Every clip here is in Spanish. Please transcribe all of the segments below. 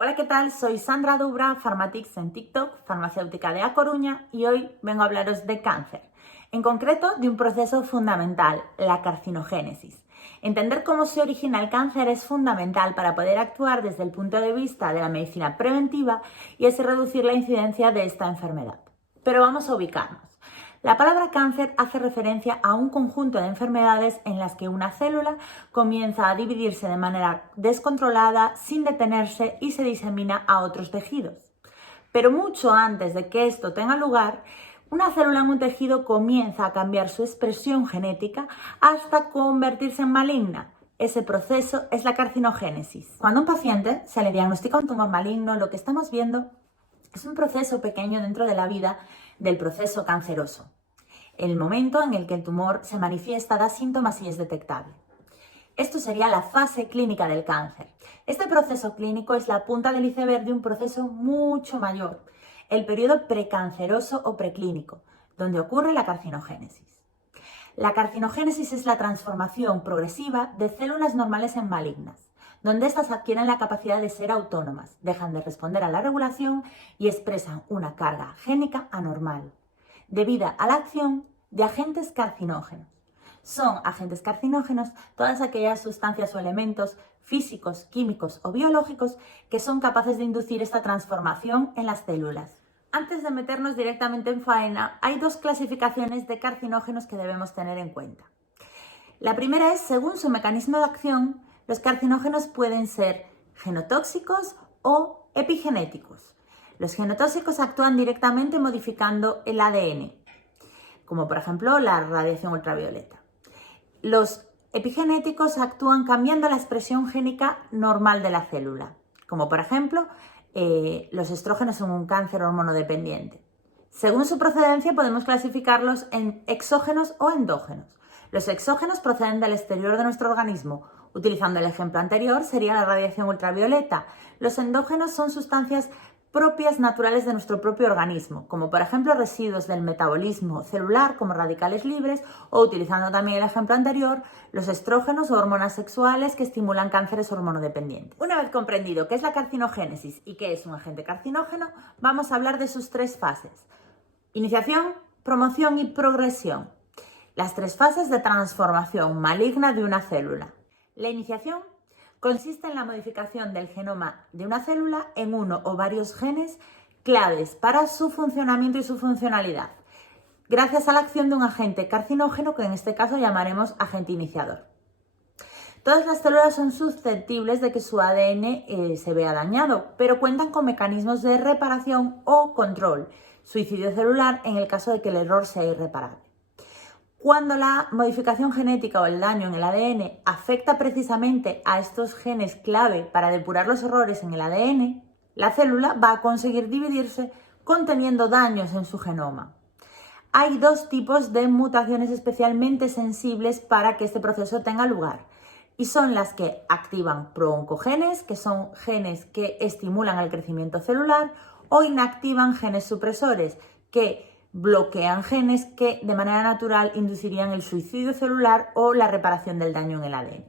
Hola, ¿qué tal? Soy Sandra Dubra, Farmatix en TikTok, farmacéutica de A Coruña, y hoy vengo a hablaros de cáncer, en concreto de un proceso fundamental, la carcinogénesis. Entender cómo se origina el cáncer es fundamental para poder actuar desde el punto de vista de la medicina preventiva y así reducir la incidencia de esta enfermedad. Pero vamos a ubicarnos. La palabra cáncer hace referencia a un conjunto de enfermedades en las que una célula comienza a dividirse de manera descontrolada, sin detenerse y se disemina a otros tejidos. Pero mucho antes de que esto tenga lugar, una célula en un tejido comienza a cambiar su expresión genética hasta convertirse en maligna. Ese proceso es la carcinogénesis. Cuando a un paciente se le diagnostica un tumor maligno, lo que estamos viendo es un proceso pequeño dentro de la vida del proceso canceroso. El momento en el que el tumor se manifiesta, da síntomas y es detectable. Esto sería la fase clínica del cáncer. Este proceso clínico es la punta del iceberg de un proceso mucho mayor, el periodo precanceroso o preclínico, donde ocurre la carcinogénesis. La carcinogénesis es la transformación progresiva de células normales en malignas, donde éstas adquieren la capacidad de ser autónomas, dejan de responder a la regulación y expresan una carga génica anormal, debida a la acción de agentes carcinógenos. Son agentes carcinógenos todas aquellas sustancias o elementos físicos, químicos o biológicos que son capaces de inducir esta transformación en las células. Antes de meternos directamente en faena, hay dos clasificaciones de carcinógenos que debemos tener en cuenta. La primera es, según su mecanismo de acción, los carcinógenos pueden ser genotóxicos o epigenéticos. Los genotóxicos actúan directamente modificando el ADN, como por ejemplo la radiación ultravioleta. Los epigenéticos actúan cambiando la expresión génica normal de la célula, como por ejemplo los estrógenos en un cáncer hormonodependiente. Según su procedencia podemos clasificarlos en exógenos o endógenos. Los exógenos proceden del exterior de nuestro organismo. Utilizando el ejemplo anterior, sería la radiación ultravioleta. Los endógenos son sustancias propias naturales de nuestro propio organismo, como por ejemplo residuos del metabolismo celular como radicales libres, o utilizando también el ejemplo anterior, los estrógenos o hormonas sexuales que estimulan cánceres hormonodependientes. Una vez comprendido qué es la carcinogénesis y qué es un agente carcinógeno, vamos a hablar de sus tres fases: iniciación, promoción y progresión. Las tres fases de transformación maligna de una célula. La iniciación consiste en la modificación del genoma de una célula en uno o varios genes claves para su funcionamiento y su funcionalidad, gracias a la acción de un agente carcinógeno que en este caso llamaremos agente iniciador. Todas las células son susceptibles de que su ADN se vea dañado, pero cuentan con mecanismos de reparación o control, suicidio celular en el caso de que el error sea irreparable. Cuando la modificación genética o el daño en el ADN afecta precisamente a estos genes clave para depurar los errores en el ADN, la célula va a conseguir dividirse conteniendo daños en su genoma. Hay dos tipos de mutaciones especialmente sensibles para que este proceso tenga lugar, y son las que activan prooncogenes, que son genes que estimulan el crecimiento celular, o inactivan genes supresores, que bloquean genes que de manera natural inducirían el suicidio celular o la reparación del daño en el ADN.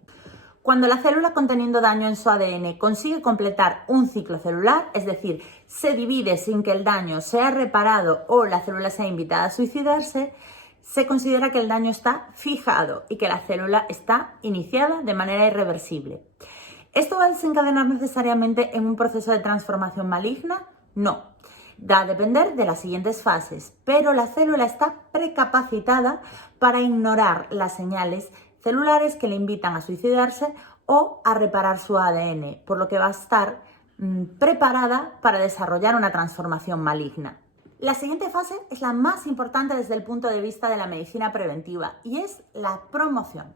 Cuando la célula conteniendo daño en su ADN consigue completar un ciclo celular, es decir, se divide sin que el daño sea reparado o la célula sea invitada a suicidarse, se considera que el daño está fijado y que la célula está iniciada de manera irreversible. ¿Esto va a desencadenar necesariamente en un proceso de transformación maligna? No. Da a depender de las siguientes fases, pero la célula está precapacitada para ignorar las señales celulares que le invitan a suicidarse o a reparar su ADN, por lo que va a estar preparada para desarrollar una transformación maligna. La siguiente fase es la más importante desde el punto de vista de la medicina preventiva y es la promoción.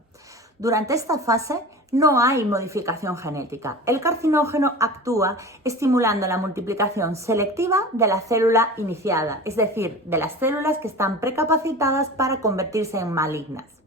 Durante esta fase no hay modificación genética. El carcinógeno actúa estimulando la multiplicación selectiva de la célula iniciada, es decir, de las células que están precapacitadas para convertirse en malignas.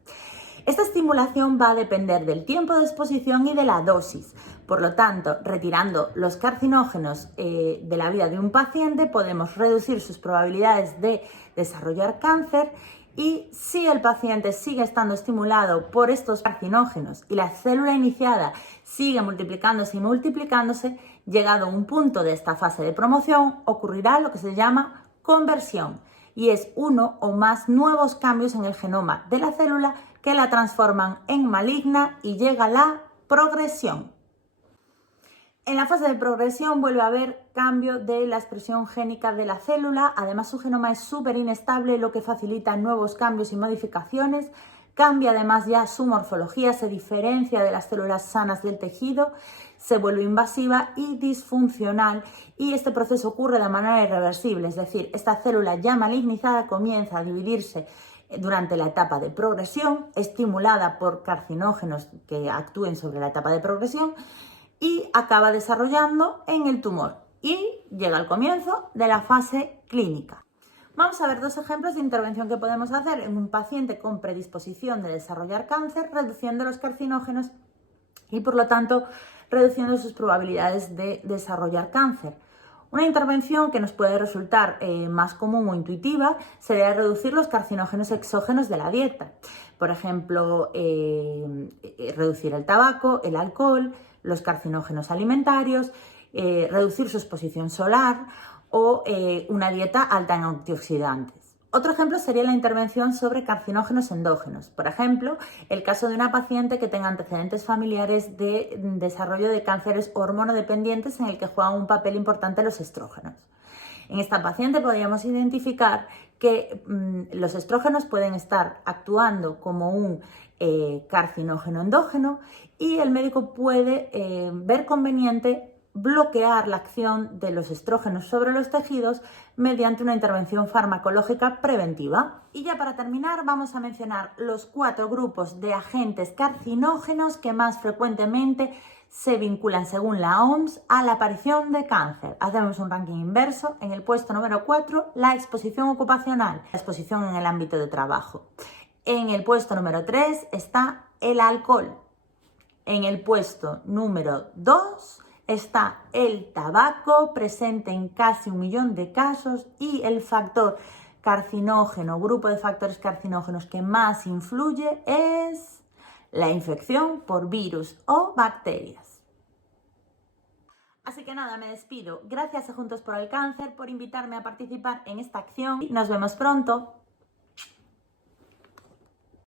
Esta estimulación va a depender del tiempo de exposición y de la dosis. Por lo tanto, retirando los carcinógenos de la vida de un paciente, podemos reducir sus probabilidades de desarrollar cáncer. Y si el paciente sigue estando estimulado por estos carcinógenos y la célula iniciada sigue multiplicándose y multiplicándose, Llegado a un punto de esta fase de promoción, ocurrirá lo que se llama conversión, y es uno o más nuevos cambios en el genoma de la célula que la transforman en maligna y llega la progresión. En la fase de progresión vuelve a haber cambio de la expresión génica de la célula, además su genoma es súper inestable, lo que facilita nuevos cambios y modificaciones, cambia además ya su morfología, se diferencia de las células sanas del tejido, se vuelve invasiva y disfuncional, y este proceso ocurre de manera irreversible, es decir, esta célula ya malignizada comienza a dividirse durante la etapa de progresión, estimulada por carcinógenos que actúen sobre la etapa de progresión, y acaba desarrollando en el tumor y llega al comienzo de la fase clínica. Vamos a ver dos ejemplos de intervención que podemos hacer en un paciente con predisposición de desarrollar cáncer, reduciendo los carcinógenos y por lo tanto reduciendo sus probabilidades de desarrollar cáncer. Una intervención que nos puede resultar más común o intuitiva sería reducir los carcinógenos exógenos de la dieta. Por ejemplo, reducir el tabaco, el alcohol, los carcinógenos alimentarios, reducir su exposición solar o una dieta alta en antioxidantes. Otro ejemplo sería la intervención sobre carcinógenos endógenos. Por ejemplo, el caso de una paciente que tenga antecedentes familiares de desarrollo de cánceres hormonodependientes en el que juegan un papel importante los estrógenos. En esta paciente podríamos identificar que los estrógenos pueden estar actuando como un carcinógeno endógeno y el médico puede ver conveniente bloquear la acción de los estrógenos sobre los tejidos mediante una intervención farmacológica preventiva. Y ya para terminar vamos a mencionar los 4 grupos de agentes carcinógenos que más frecuentemente se vinculan según la OMS a la aparición de cáncer. Hacemos un ranking inverso. En el puesto número 4, la exposición ocupacional, la exposición en el ámbito de trabajo. En el puesto número 3 está el alcohol. En el puesto número 2 está el tabaco, presente en casi 1 millón de casos, y el factor carcinógeno, grupo de factores carcinógenos que más influye es la infección por virus o bacterias. Así que nada, me despido. Gracias a Juntos por el Cáncer por invitarme a participar en esta acción. Nos vemos pronto.